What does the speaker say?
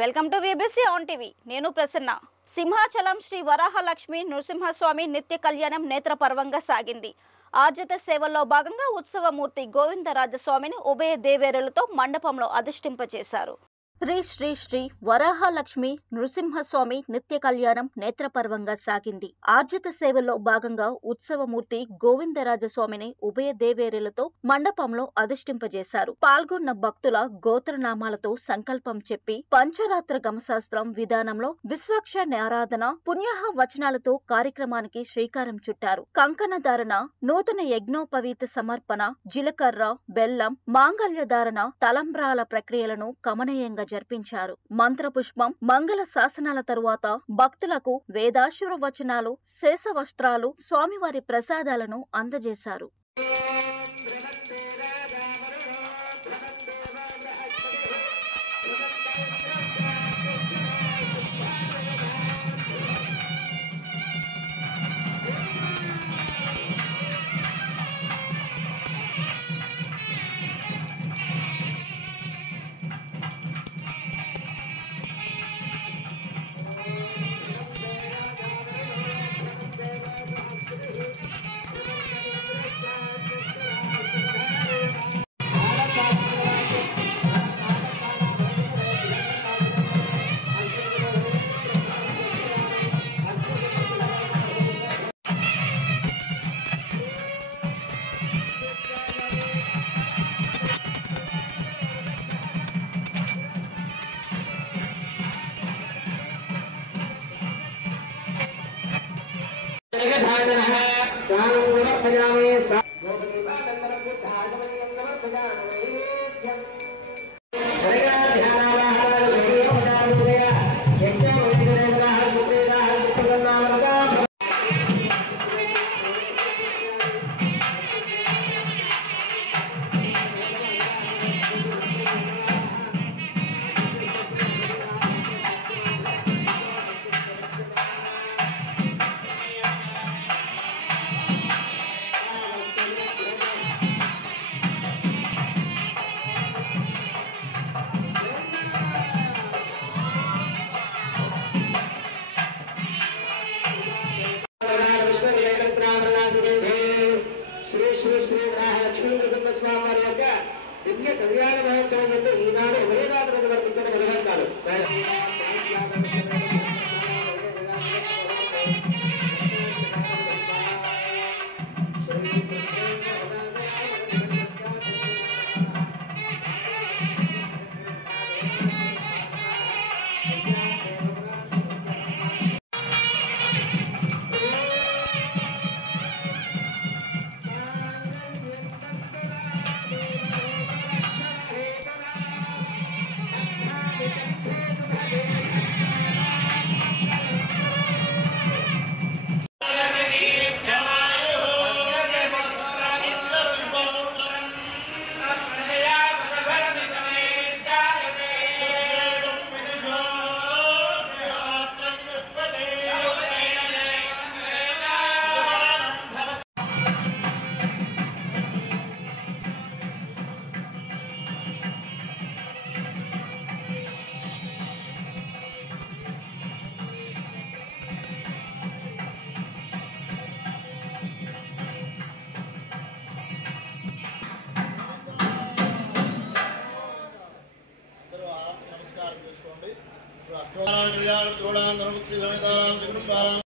Welcome to VBC on TV. నేను ప్రసన్న. సింహాచలం శ్రీ వరాహలక్ష్మి నృసింహస్వామి నిత్య కళ్యాణం నేత్రపర్వంగా సాగింది. ఆర్జిత సేవల్లో భాగంగా ఉత్సవమూర్తి గోవిందరాజస్వామిని ఉభయ దేవేరులతో మండపంలో అధిష్ఠింపచేశారు. శ్రీ శ్రీ శ్రీ వరాహలక్ష్మి నృసింహస్వామి నిత్య కళ్యాణం నేత్రపర్వంగా సాగింది. ఆర్జిత సేవల్లో భాగంగా ఉత్సవమూర్తి గోవిందరాజస్వామిని ఉభయ దేవేరులతో మండపంలో అధిష్ఠింపజేశారు. పాల్గొన్న భక్తుల గోత్రనామాలతో సంకల్పం చెప్పి పంచరాత్ర గమశాస్త్రం విధానంలో విశ్వక్ష ఆరాధన పుణ్యాహ వచనాలతో కార్యక్రమానికి శ్రీకారం చుట్టారు. కంకణధారణ, నూతన యజ్ఞోపవీత సమర్పణ, జీలకర్ర, బెల్లం, మాంగళ్యధారణ, తలంబ్రాల ప్రక్రియలను కమనీయంగా జరిపించారు. మంత్రపుష్పం, మంగళ శాసనాల తరువాత భక్తులకు వేదాశీర్వచనాలు, శేషవస్త్రాలు, స్వామివారి ప్రసాదాలను అందజేశారు. దివ్య కళ్యాణ మహోత్సవం అంటే ఈనాడు ఉదయరాత్రి వరకు పదహారు నమస్కారం చేసుకోండి.